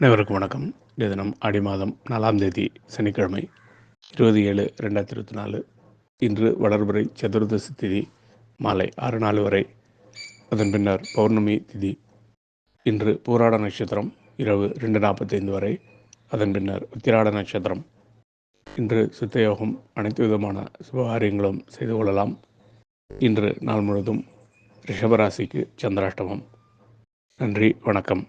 அனைவருக்கும் வணக்கம். இன்றைய தினம் ஆடி மாதம் 4ஆம் தேதி சனிக்கிழமை 20/7/2024. இன்று வளர்பிறை சதுர்தசி திதி மாலை 6:04 வரை. அதன் பின்னர் பௌர்ணமி திதி. இன்று பூராட நட்சத்திரம் இரவு 2:45 வரை. அதன் பின்னர் உத்திராட நட்சத்திரம். இன்று சித்தயோகம். அனைத்து விதமான சுபகாரியங்களும் செய்து கொள்ளலாம். இன்று நாள் முழுவதும் ரிஷபராசிக்கு சந்திராஷ்டமம். நன்றி, வணக்கம்.